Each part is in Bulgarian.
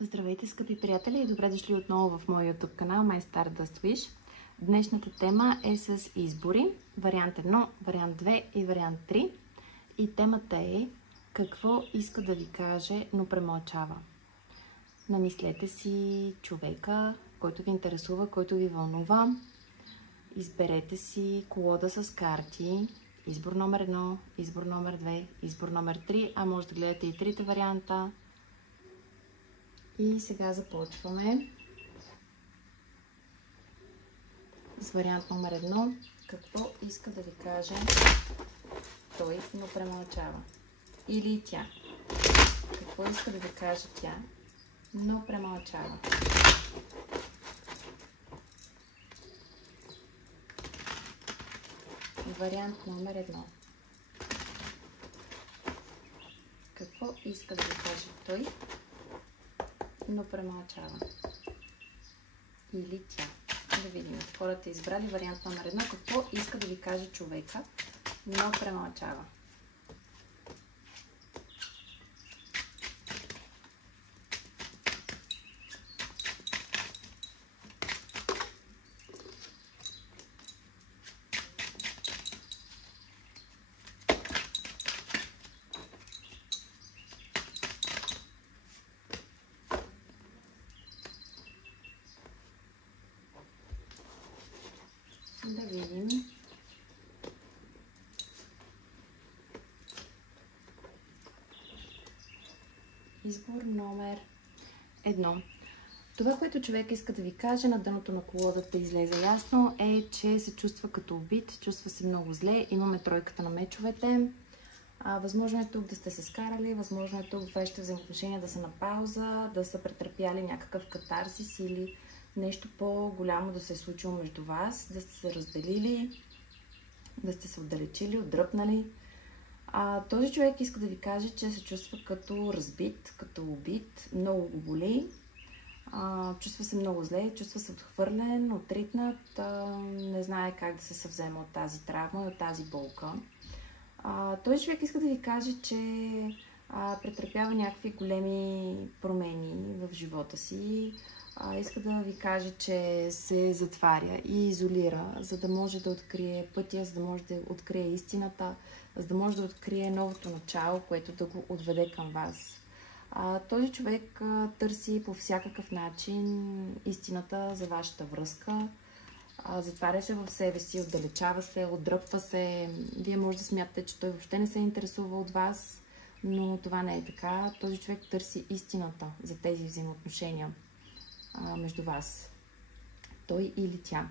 Здравейте, скъпи приятели, и добре дошли отново в моя YouTube канал My Stardust Wish. Днешната тема е с избори. Вариант 1, вариант 2 и вариант 3. И темата е какво иска да ви каже, но премълчава. Намислете си човека, който ви интересува, който ви вълнува. Изберете си колода с карти. Избор номер 1, избор номер 2, избор номер 3, а може да гледате и трите варианта. И сега започваме с вариант номер 1. Какво иска да ви каже той, но премълчава? Или тя. Какво иска да ви каже тя, но премълчава? Вариант номер 1. Какво иска да ви каже той, но премълчава? Или тя. Да видим. Хората избрали вариант номер 1. Какво иска да ви каже човека, но премълчава? Да видим. Избор номер 1. Това, което човек иска да ви каже на дъното на колодата излезе ясно, е, че се чувства като убит, чувства се много зле. Имаме тройката на мечовете. Възможно е тук да сте се скарали, възможно е тук вашите взаимоотношения да са на пауза, да са претърпяли някакъв катарсис или нещо по-голямо да се е случило между вас, да сте се разделили, да сте се отдалечили, отдръпнали. Този човек иска да ви каже, че се чувства като разбит, като убит, много го боли, чувства се много зле, чувства се отхвърлен, отритнат, не знае как да се съвзема от тази травма и от тази болка. Този човек иска да ви каже, че претърпява някакви големи промени в живота си. Иска да ви каже, че се затваря и изолира, за да може да открие пътя, за да може да открие истината, за да може да открие новото начало, което да го отведе към вас. Този човек търси по всякакъв начин истината за вашата връзка. Затваря се в себе си, отдалечава се, отдръпва се. Вие може да смятате, че той въобще не се интересува от вас, но това не е така. Този човек търси истината за тези взаимоотношения между вас. Той или тя.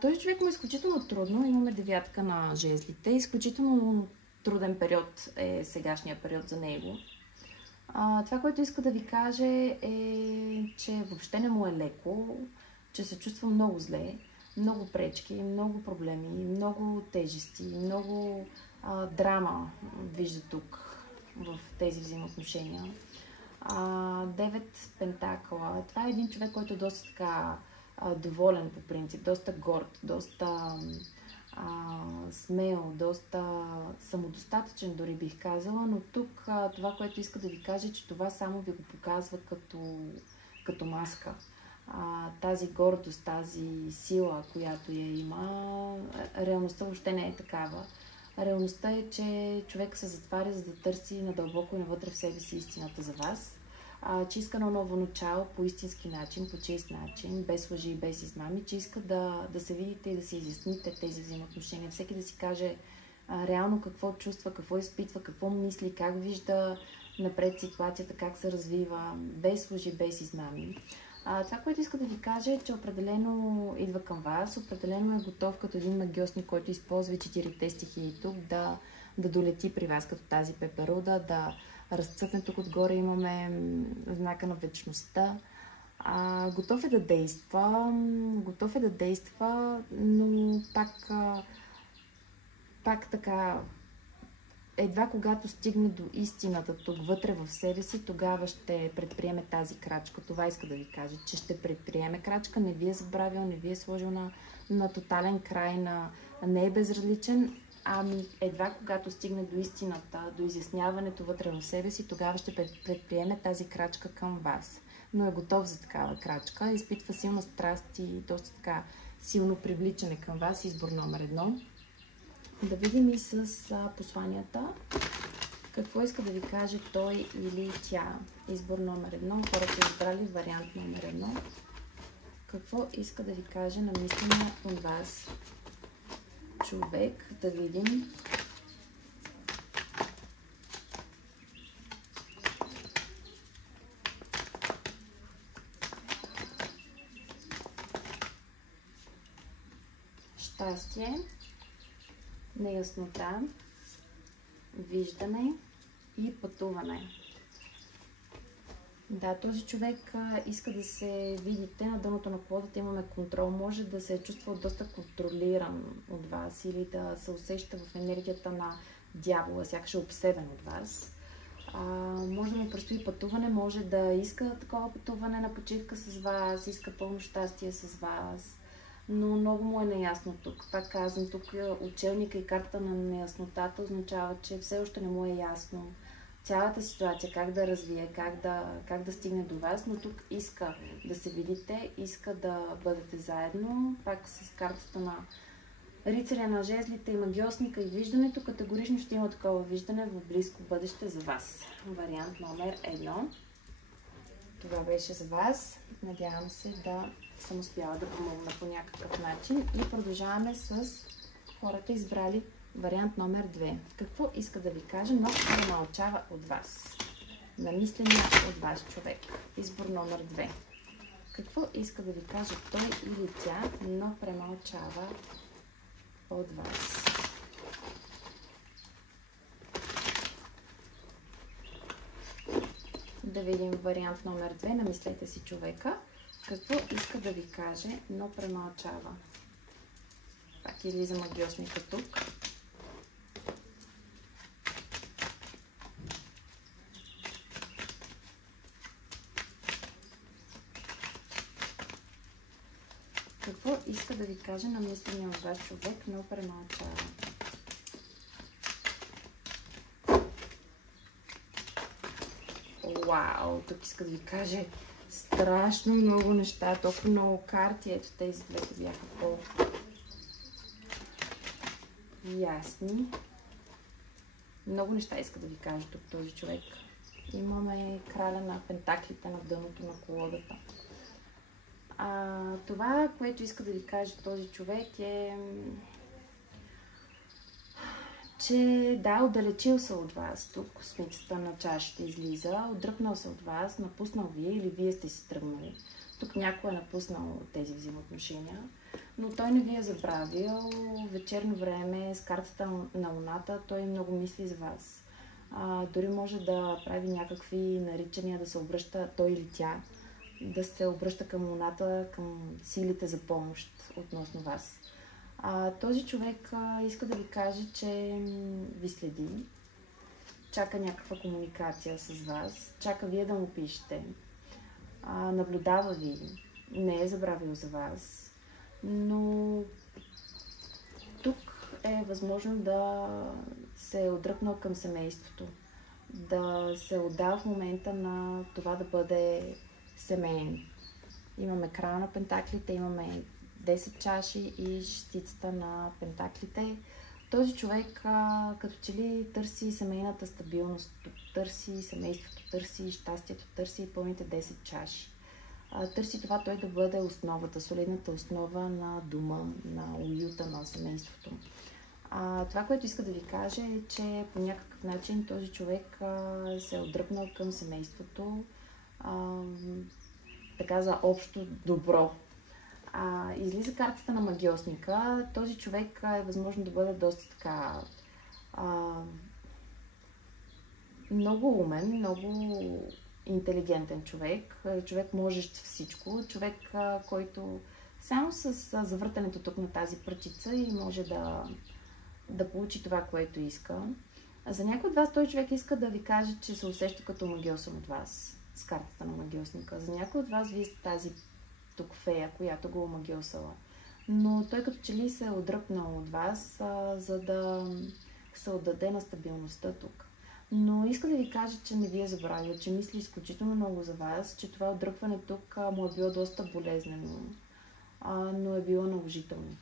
Този човек му е изключително трудно. Имаме девятка на жезлите. Изключително труден период е сегашния период за него. Това, което иска да ви каже е, че въобще не му е леко, че се чувства много зле, много пречки, много проблеми, много тежести, много драма вижда тук в тези взаимоотношения. 9 пентакъла. Това е един човек, който е доста така доволен по принцип, доста горд, доста смел, доста самодостатъчен дори бих казала, но тук това, което иска да ви каже, че това само ви го показва като маска. Тази гордост, тази сила, която я има, реалността въобще не е такава. Реалността е, че човек се затваря, за да търси надълбоко и навътре в себе си истината за вас. Че иска на ново начало по истински начин, по чист начин, без лъжи и без измами, че иска да се видите и да се изясните тези взаимоотношения. Всеки да си каже реално какво чувства, какво изпитва, какво мисли, как вижда напред ситуацията, как се развива, без лъжи, без измами. Това, което иска да ви кажа е, че определено идва към вас, определено е готов като един магиосник, който използва 4 стихии тук да долети при вас като тази пеперуда, да разцъфне. Тук отгоре имаме знака на вечността. Готов е да действа, но пак така, едва когато стигне до истината тук вътре в себе си, тогава ще предприеме тази крачка. Това иска да ви каже, че ще предприеме крачка, не ви е забравил, не ви е сложил на тотален край, не е безразличен. Ами едва когато стигне до истината, до изясняването вътре в себе си, тогава ще предприеме тази крачка към вас. Но е готов за такава крачка, изпитва силна страст и доста така силно привличане към вас, избор номер 1. Да видим и с посланията. Какво иска да ви каже той или тя? Избор номер 1. Хората избрали вариант номер 1. Какво иска да ви каже на мисления от вас човек? Да видим. Щастие, неяснота, виждане и пътуване. Да, този човек иска да се видите на дъното на колодата, имаме контрол. Може да се е чувствал доста контролиран от вас или да се усеща в енергията на дявола, сякаш е обсебен от вас. Може да му предстои пътуване, може да иска такова пътуване на почивка с вас, иска пълно щастие с вас, но много му е неясно тук. Пак казвам, тук учебника и карта на неяснотата означава, че все още не му е ясно цялата ситуация, как да развие, как да стигне до вас, но тук иска да се видите, иска да бъдете заедно. Пак с картата на рицаря на жезлите и магиосника и виждането, категорично ще има такова виждане в близко бъдеще за вас. Вариант номер 1. Това беше за вас. Надявам се да съм успяла да помогна по някакъв начин. И продължаваме с хората избрали вариант номер 2. Какво иска да ви каже, но премълчава от вас? Намисления от вас човек. Избор номер 2. Какво иска да ви каже той или тя, но премълчава от вас? Да видим вариант номер 2. Намислете си човека. Какво иска да ви каже, но премълчава? Пак излиза магиосника тук. Какво иска да ви каже на мисления от вас човек, но премълчава? Вау! Тук иска да ви каже страшно много неща, толкова много карти. Ето тези двете бяха по-ясни. Много неща иска да ви каже тук този човек. Имаме краля на пентаклите на дъното на колодата. Това, което иска да ви каже този човек е, че да, отдалечил се от вас. Тук космицата на чашите излиза, отдръпнал се от вас, напуснал вие или вие сте си тръгнали. Тук някой е напуснал тези взаимоотношения, но той не ви е забравил. Вечерно време с картата на луната той много мисли за вас. Дори може да прави някакви наричания, да се обръща той или тя, да се обръща към луната, към силите за помощ относно вас. Този човек иска да ви каже, че ви следи, чака някаква комуникация с вас, чака вие да му пишете, наблюдава ви, не е забравил за вас, но тук е възможно да се е отдръпнал към семейството, да се отдава в момента на това да бъде семейен. Имаме края на пентаклите, имаме 10 чаши и шестицата на пентаклите. Този човек като че ли търси семейната стабилност, търси семейството, търси щастието, търси пълните 10 чаши. Търси това той да бъде основата, солидната основа на дома, на уюта, на семейството. Това, което иска да ви каже е, че по някакъв начин този човек се е отдръпнал към семейството, така за общо добро. Излиза картата на магиосника. Този човек е възможно да бъде доста така много умен, много интелигентен човек. Човек можещ всичко. Човек, който само с завъртането тук на тази пръчица и може да получи това, което иска. За някой от вас този човек иска да ви каже, че се усеща като магиосен от вас с картата на магиосника. За някой от вас вие сте тази тук фея, която го омагиосала. но той като че ли се е отдръпнал от вас, за да се отдаде на стабилността тук. Но иска да ви кажа, че не ви е забравил, че мисли изключително много за вас, че това отдръпване тук му е било доста болезнено, но е било наложително.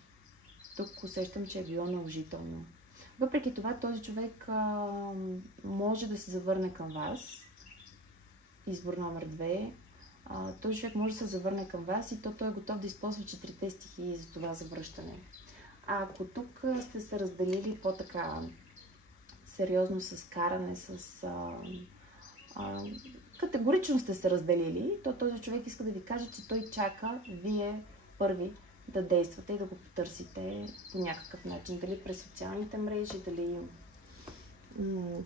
Тук усещам, че е било наложително. Въпреки това, този човек може да се завърне към вас. Избор номер 2. Този човек може да се завърне към вас и той е готов да използва 4 стихии за това завръщане. А ако тук сте се разделили по-така сериозно с каране, категорично сте се разделили, то този човек иска да ви каже, че той чака вие първи да действате и да го потърсите по някакъв начин. Дали през социалните мрежи, дали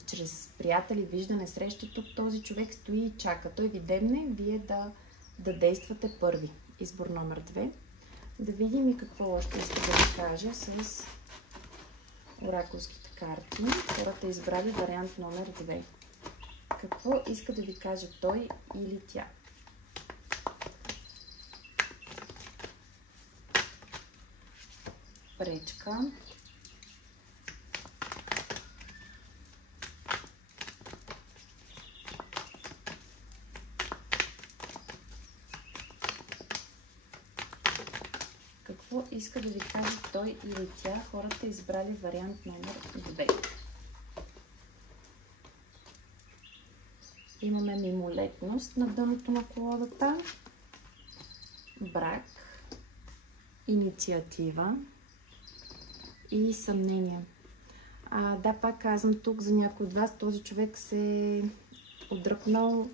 чрез приятели, виждане, срещи. Тук този човек стои и чака. Той ви дебне, вие да действате първи. Избор номер 2. Да видим и какво още иска да ви каже с оракулските карти. Хората избрали вариант номер 2. Какво иска да ви каже той или тя? Пречка. Какво иска да ви каже той или тя? Хората избрали вариант номер 2. Имаме мимолетност на дъното на колодата, брак, инициатива и съмнение. Да, пак казвам, тук за някой от вас този човек се е отдръпнал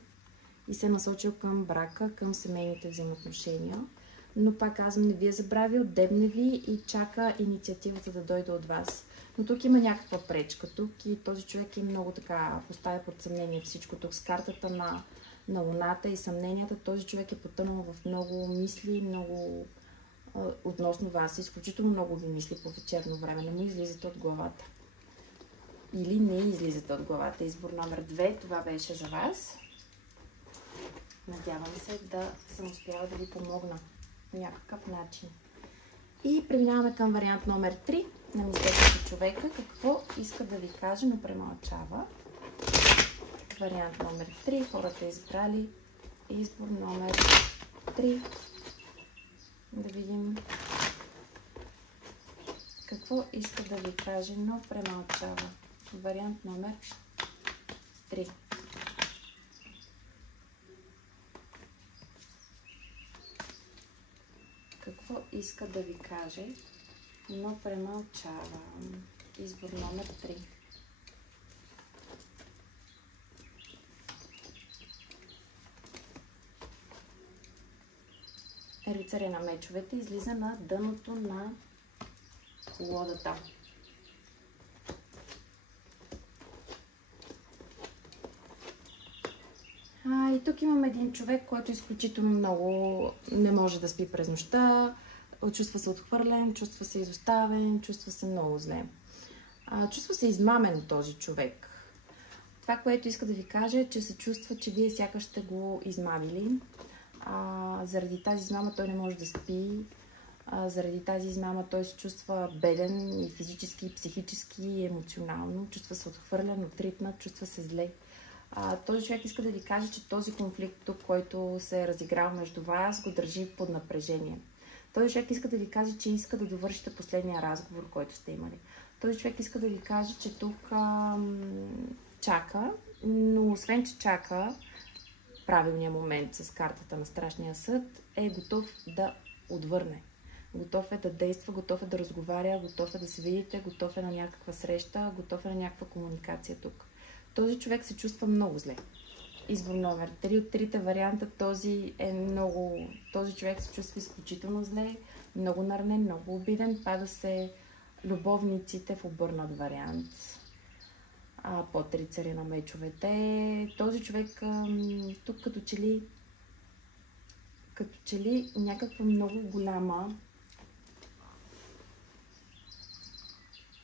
и се е насочил към брака, към семейните взаимоотношения. Но пак казвам, не ви е забравил, дебне ви и чака инициативата да дойде от вас. Но тук има някаква пречка тук и този човек е много така поставя под съмнение всичко тук с картата на луната и съмненията. Този човек е потънал в много мисли, много относно вас. Изключително много ви мисли по вечерно време. Не му излизате от главата. Или не излизате от главата. Избор номер 2. Това беше за вас. Надявам се да съм успяла да ви помогна по някакъв начин. И преминаваме към вариант номер 3. Намислете си човека какво иска да ви каже, но премълчава. Вариант номер 3. Хората избрали избор номер 3. Да видим какво иска да ви каже, но премълчава. Вариант номер 3. Какво иска да ви каже, но премълчава. Избор номер 3. Рицаря на мечовете излиза на дъното на колодата. И тук имам един човек, който изключително много не може да спи през нощта, чувства се отхвърлен, чувства се изоставен, чувства се много зле. Чувства се измамен този човек. Това, което иска да ви кажа е, че се чувства, че вие сякаш сте го измамили. Заради тази измама той не може да спи. Заради тази измама той се чувства беден и физически, и психически, и емоционално. Чувства се отхвърлен, отритнат, чувства се зле. Този човек иска да ви каже, че този конфликт тук, който се е разиграл между вас, го държи под напрежение. Този човек иска да ви каже, че иска да довършите последния разговор, който сте имали. Този човек иска да ви каже, че тук чака, но освен, че чака правилния момент с картата на Страшния съд, е готов да отвърне. Готов е да действа, готов е да разговаря, готов е да се видите, готов е на някаква среща, готов е на някаква комуникация тук. Този човек се чувства много зле. Избор номер 3 от трите варианта. Този човек се чувства изключително зле, много наранен, много обиден. Пада се любовниците в обърнат вариант. Под рицаря на мечовете. Този човек тук като че ли някаква много голяма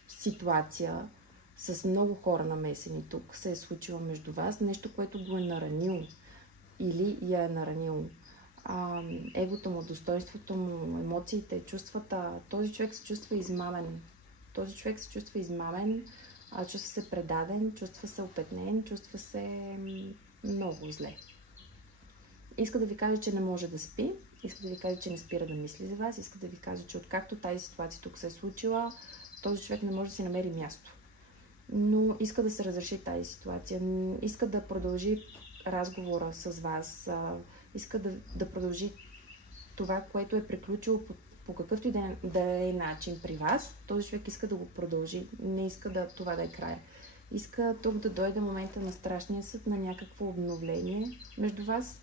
ситуация с много хора намесени тук се е случило между вас. Нещо, което го е наранило или я е наранило. егото му, достоинството му, емоциите, чувствата. Този човек се чувства измамен. Този човек се чувства измамен, чувства се предаден, чувства се опетнен, чувства се много зле. Иска да ви каже, че не може да спи, иска да ви каже, че не спира да мисли за вас, иска да ви каже, че откакто тази ситуация тук се е случила, този човек не може да си намери място. Но иска да се разреши тази ситуация, иска да продължи разговора с вас, иска да продължи това, което е приключило по какъвто и да е начин при вас. Този човек иска да го продължи, не иска това да е края. Иска тук да дойде момента на страшния съд, на някакво обновление между вас,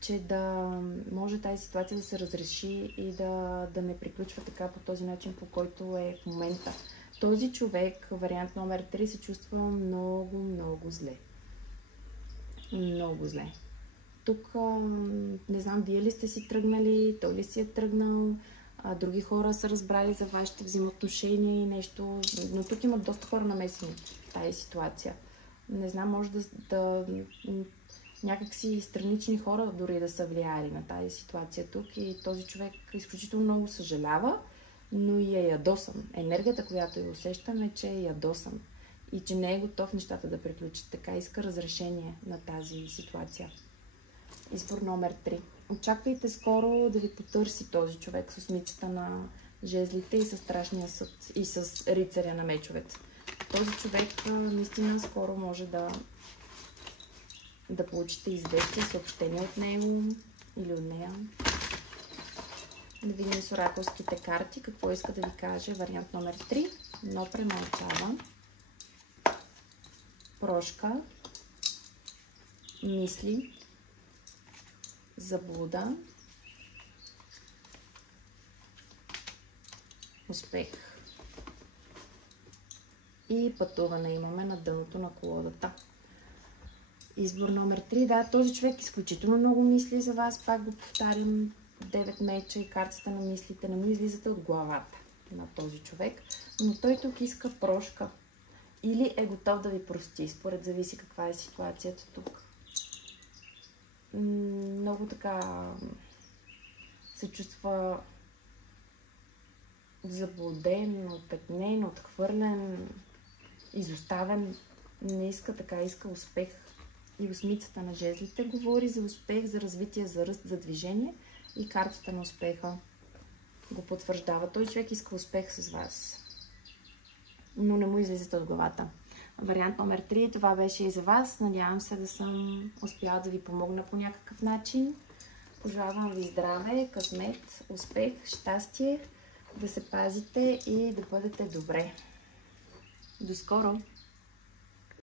че да може тази ситуация да се разреши и да не приключва така по този начин, по който е в момента. Този човек, вариант номер 3, се чувства много, много зле. Много зле. Тук, не знам, вие ли сте си тръгнали, той ли си е тръгнал, други хора са разбрали за вашите взаимоотношения и нещо, но тук имат доста хора намесени в тази ситуация. Не знам, може да някакси странични хора дори да са влияли на тази ситуация тук и този човек изключително много съжалява, но и е ядосан. Енергията, която я усещам, е, че е ядосан и че не е готов нещата да приключат. Така иска разрешение на тази ситуация. Избор номер 3. Очаквайте скоро да ви потърси този човек с осмицата на жезлите и с страшния съд и с рицаря на мечовете. Този човек наистина скоро може да получите известие, съобщение от него или от нея. Да видим с оракулските карти какво иска да ви каже. Вариант номер 3. Но премълчава. Прошка. Мисли. Заблуда. Успех. И пътуване имаме на дъното на колодата. Избор номер 3. Да, този човек изключително много мисли за вас. Пак го повтарям. 9 меча и картата на мислите. Не му излизате от главата на този човек. Но той тук иска прошка. Или е готов да ви прости. Според зависи каква е ситуацията тук. Много така се чувства заблуден, опетнен, отхвърлен, изоставен. Не иска така, иска успех. И осмицата на жезлите говори за успех, за развитие, за ръст, за движение. И картата на успеха го потвърждава. Той човек иска успех с вас, но не му излизате от главата. Вариант номер 3, това беше и за вас. Надявам се да съм успяла да ви помогна по някакъв начин. Пожелавам ви здраве, късмет, успех, щастие, да се пазите и да бъдете добре. До скоро!